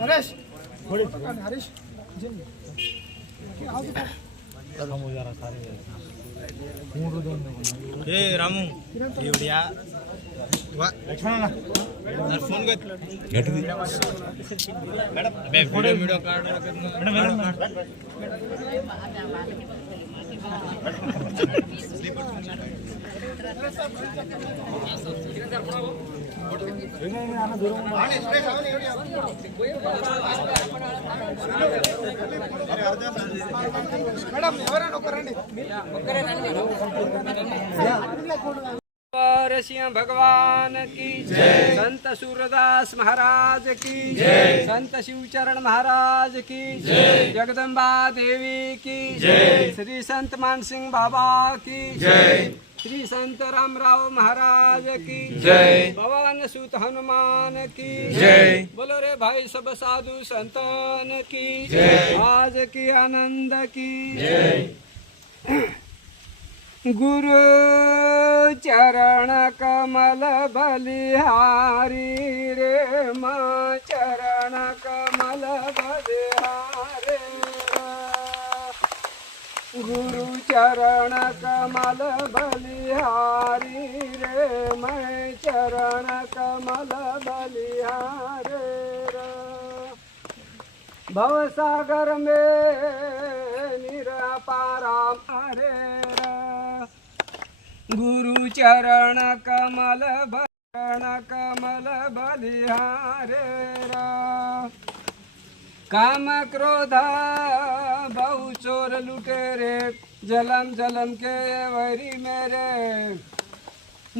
नरेश हरीश ఏ రాము ఎవడియా phone గట్టిది madam video video card madam madam ఎవరైనా ఒకరండి सिंह भगवान की जय संत सूरदास महाराज की जय संत शिवचरण महाराज की जय जगदम्बा देवी की जय श्री संत मान सिंह बाबा की जय श्री संत राम राव महाराज की जय। भगवान सुत हनुमान की जय। बोलो रे भाई सब साधु संतान की जय। आज की आनंद की जय। गुरु चरण कमल बलिहारी रे माँ चरण कमल बलिहारे। गुरु चरण कमल बलिहारी रे मैं चरण कमल बलिहारे भवसागर में निरपारा हरे गुरु चरण कमल चरण कमल बलिहारे काम क्रोध, बहु चोर लुटेरे जलम जलम के वरी मेरे।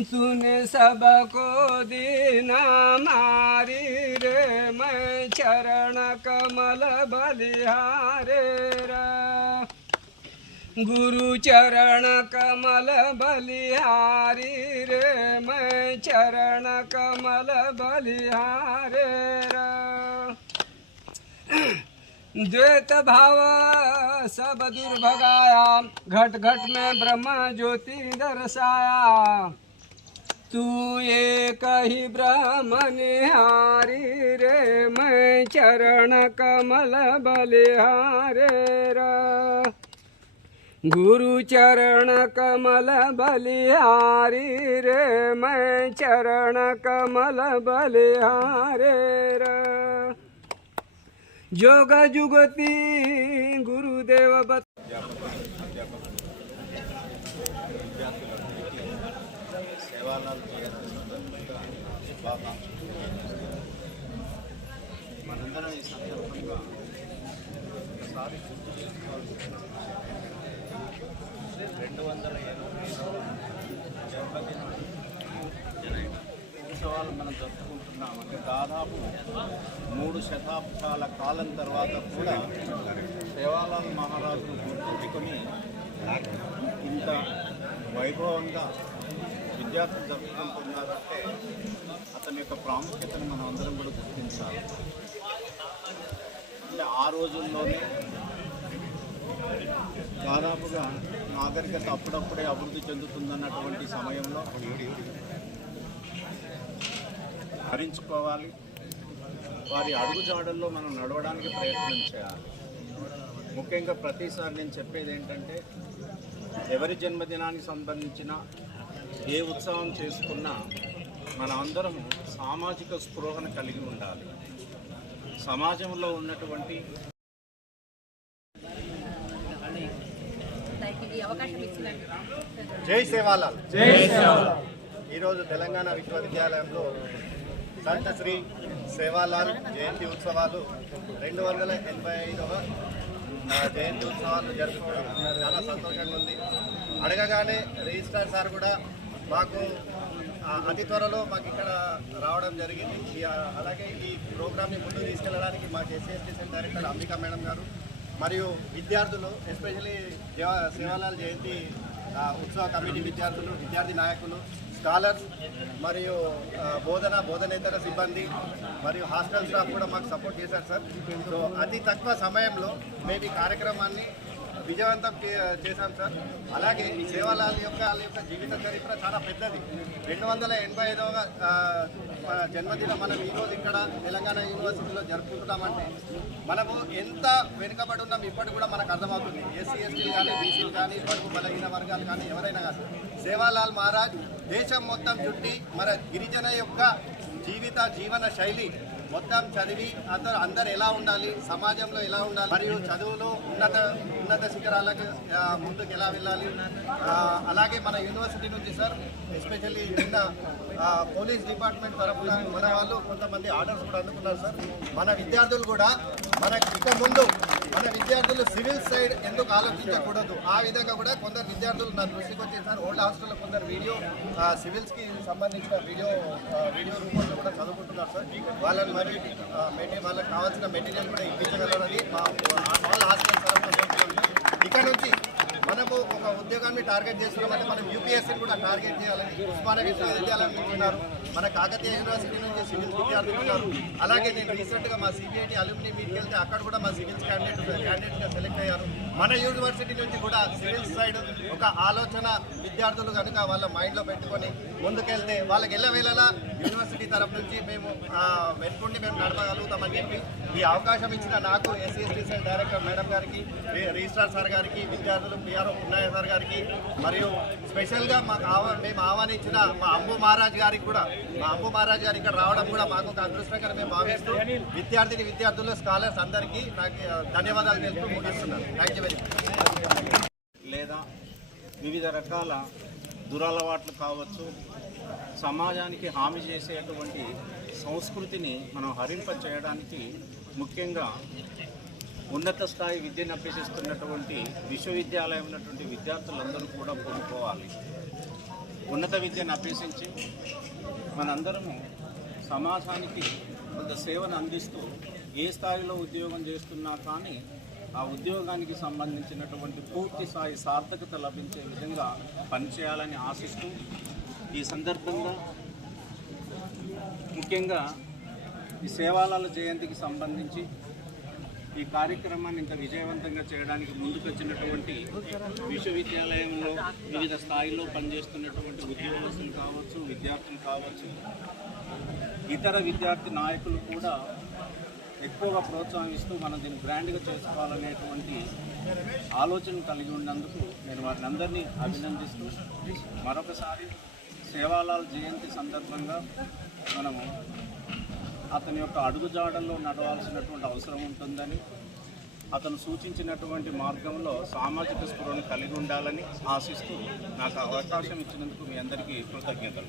तूने सबको दीना मारी रे, मैं चरण कमल बलिहारे गुरु चरण कमल बलिहारी रे, मैं चरण कमल बलिहारे रा। द्वैत भाव सब दुर्भगाया। घट घट में ब्रह्म ज्योति दर्शाया। तू एक ही ब्रह्म निहारी रे, मैं चरण कमल बलिहारे रा। गुरु चरण कमल बलिहारी रे, मैं चरण कमल बलिहारे रा। జోగ జుగతి గురుదేవ రెండు వందల ఎనభై జన్మదిన ఉత్సవాలు మనం జరుపుకుంటాం అంటే దాదాపు మూడు శతాబ్దాల కాలం తర్వాత కూడా సేవాలాల్ మహారాజును గుర్తుంచుకొని ఇంత వైభవంగా విద్యార్థులు జరుపుకుంటున్నారంటే అతని యొక్క ప్రాముఖ్యతను మనం అందరం కూడా గుర్తించాలి. అంటే ఆ రోజుల్లోనే దాదాపుగా నాగరికత అప్పుడప్పుడే అభివృద్ధి చెందుతుందన్నటువంటి సమయంలో భరించుకోవాలి. వారి అడుగుజాడల్లో మనం నడవడానికి ప్రయత్నం చేయాలి. ముఖ్యంగా ప్రతిసారి నేను చెప్పేది ఏంటంటే ఎవరి జన్మదినానికి సంబంధించిన ఏ ఉత్సవం చేసుకున్నా మన అందరం సామాజిక స్పృహను కలిగి ఉండాలి. సమాజంలో ఉన్నటువంటి జై సేవాలాల్ జై ఈరోజు తెలంగాణ విశ్వవిద్యాలయంలో సంత శ్రీ సేవాలాల్ జయంతి ఉత్సవాలు రెండు వందల ఎనభై ఐదవ జయంతి ఉత్సవాలు జరుపుకోవడం చాలా సంతోషంగా ఉంది. అడగగానే రిజిస్ట్రార్ సార్ కూడా మాకు ఆ, అతి త్వరలో మాకు ఇక్కడ రావడం జరిగింది. అలాగే ఈ ప్రోగ్రామ్ని ముందు తీసుకెళ్ళడానికి మాకు ఎస్సీఎస్టీ డైరెక్టర్ అంబికా మేడం గారు మరియు విద్యార్థులు ఎస్పెషలీ సేవాలాల్ జయంతి ఉత్సవ కమిటీ విద్యార్థులు విద్యార్థి నాయకులు స్కాలర్స్ మరియు బోధన బోధనేతర సిబ్బంది మరియు హాస్టల్ స్టాఫ్ కూడా మాకు సపోర్ట్ చేశారు సార్. సో అతి తక్కువ సమయంలో మేము ఈ కార్యక్రమాన్ని విజయవంతం చే- చేశాం సార్. అలాగే సేవలాల్ యొక్క వాళ్ళ యొక్క జీవిత చరిత్ర చాలా పెద్దది. రెండు వందల ఎనభై ఐదవ జన్మదినం మనం ఈరోజు ఇక్కడ తెలంగాణ యూనివర్సిటీలో జరుపుకుంటున్నామంటే మనము ఎంత వెనుకబడి ఉన్నాం ఇప్పటికి కూడా మనకు అర్థమవుతుంది. ఎస్సీ ఎస్టీ కానీ బీసీలు కానీ బడుగు బలహీన వర్గాలు కానీ ఎవరైనా కానీ సేవాలాల్ మహారాజ్ దేశం మొత్తం చుట్టి మన గిరిజన యొక్క జీవిత జీవన శైలి మొత్తం చదివి అతను అందరు ఎలా ఉండాలి సమాజంలో ఎలా ఉండాలి మరియు చదువులో ఉన్నత ఉన్నత శిఖరాలకు ముందుకు ఎలా వెళ్ళాలి అలాగే మన యూనివర్సిటీ నుంచి సార్ ఎస్పెషల్లీ నిన్న పోలీస్ డిపార్ట్మెంట్ తరఫున మన వాళ్ళు కొంతమంది ఆర్డర్స్ కూడా అందుకున్నారు సార్. మన విద్యార్థులు కూడా మనకి ఇక ముందు మన విద్యార్థులు సివిల్ సైడ్ ఎందుకు ఆలోచించకూడదు ఆ విధంగా కూడా కొందరు విద్యార్థులు నా దృష్టికి వచ్చి సార్. ఓల్డ్ హాస్టల్లో కొందరు వీడియో సివిల్స్కి సంబంధించిన వీడియో వీడియో చేస్తున్నారు సార్. వాళ్ళని మరి వాళ్ళకి కావాల్సిన మెటీరియల్ కూడా ఇప్పించగలరని మా వాళ్ళ హాస్టల్ నుంచి మనము ఒక ఉద్యోగాన్ని టార్గెట్ చేస్తున్నామంటే మనం యూపీఎస్సీని కూడా టార్గెట్ చేయాలని ఉస్మానియా విశ్వవిద్యాలయం మన కాకతీయ యూనివర్సిటీ నుంచి సివిల్స్ విద్యార్థులు ఉన్నారు. అలాగే నేను రీసెంట్గా మా సిబిఐటి అల్యూమిని మీట్కి వెళ్తే అక్కడ కూడా మా సివిల్స్ క్యాండిడేట్ క్యాండిడేట్గా సెలెక్ట్ అయ్యారు. మన యూనివర్సిటీ నుంచి కూడా సివిల్స్ సైడ్ ఒక ఆలోచన విద్యార్థులు కనుక వాళ్ళ మైండ్లో పెట్టుకొని ముందుకెళ్తే వాళ్ళకి వెళ్ళవేళలా యూనివర్సిటీ తరఫు నుంచి మేము వెనుకుండి మేము నడపగలుగుతామని చెప్పి ఈ అవకాశం ఇచ్చిన నాకు ఎస్సీ సెల్ డైరెక్టర్ మేడం గారికి రిజిస్ట్రార్ సార్ గారికి విద్యార్థులు పిఆర్ఓ పున్నయ్య సార్ గారికి మరియు స్పెషల్గా మాకు ఆహ్వా మేము ఆహ్వానించిన మా అంబు మహారాజ్ గారికి కూడా మా అంబు మహారాజ్ గారు ఇక్కడ రావడం కూడా మాకు ఒక అదృష్టంగా మేము భావిస్తూ విద్యార్థిని విద్యార్థులు స్కాలర్స్ అందరికీ నాకు ధన్యవాదాలు తెలుపుతూ ముగిస్తున్నాను. థ్యాంక్ యూ వెరీ మచ్ లేదా వివిధ రకాల దురలవాట్లు కావచ్చు సమాజానికి హామీ చేసేటువంటి సంస్కృతిని మనం హరింప చేయడానికి ముఖ్యంగా ఉన్నత స్థాయి విద్యను అభ్యసిస్తున్నటువంటి విశ్వవిద్యాలయం ఉన్నటువంటి విద్యార్థులందరూ కూడా కోరుకోవాలి ఉన్నత విద్యను అభ్యసించి మనందరము సమాజానికి కొంత సేవను అందిస్తూ ఏ స్థాయిలో ఉద్యోగం చేస్తున్నా కానీ ఆ ఉద్యోగానికి సంబంధించినటువంటి పూర్తి స్థాయి సార్థకత లభించే విధంగా పనిచేయాలని ఆశిస్తూ ఈ సందర్భంగా ముఖ్యంగా ఈ సేవాలాల జయంతికి సంబంధించి ఈ కార్యక్రమాన్ని ఇంత విజయవంతంగా చేయడానికి ముందుకొచ్చినటువంటి విశ్వవిద్యాలయంలో వివిధ స్థాయిలో పనిచేస్తున్నటువంటి ఉద్యోగస్తులు కావచ్చు విద్యార్థులు కావచ్చు ఇతర విద్యార్థి నాయకులు కూడా ఎక్కువగా ప్రోత్సహిస్తూ మనం దీన్ని గ్రాండ్గా చేసుకోవాలనేటువంటి ఆలోచన కలిగి ఉన్నందుకు నేను వారిని అందరినీ అభినందిస్తూ మరొకసారి సేవాలాల్ జయంతి సందర్భంగా మనము అతని యొక్క అడుగుజాడల్లో నడవాల్సినటువంటి అవసరం ఉంటుందని అతను సూచించినటువంటి మార్గంలో సామాజిక స్పృహను కలిగి ఉండాలని ఆశిస్తూ నాకు అవకాశం ఇచ్చినందుకు మీ అందరికీ కృతజ్ఞతలు.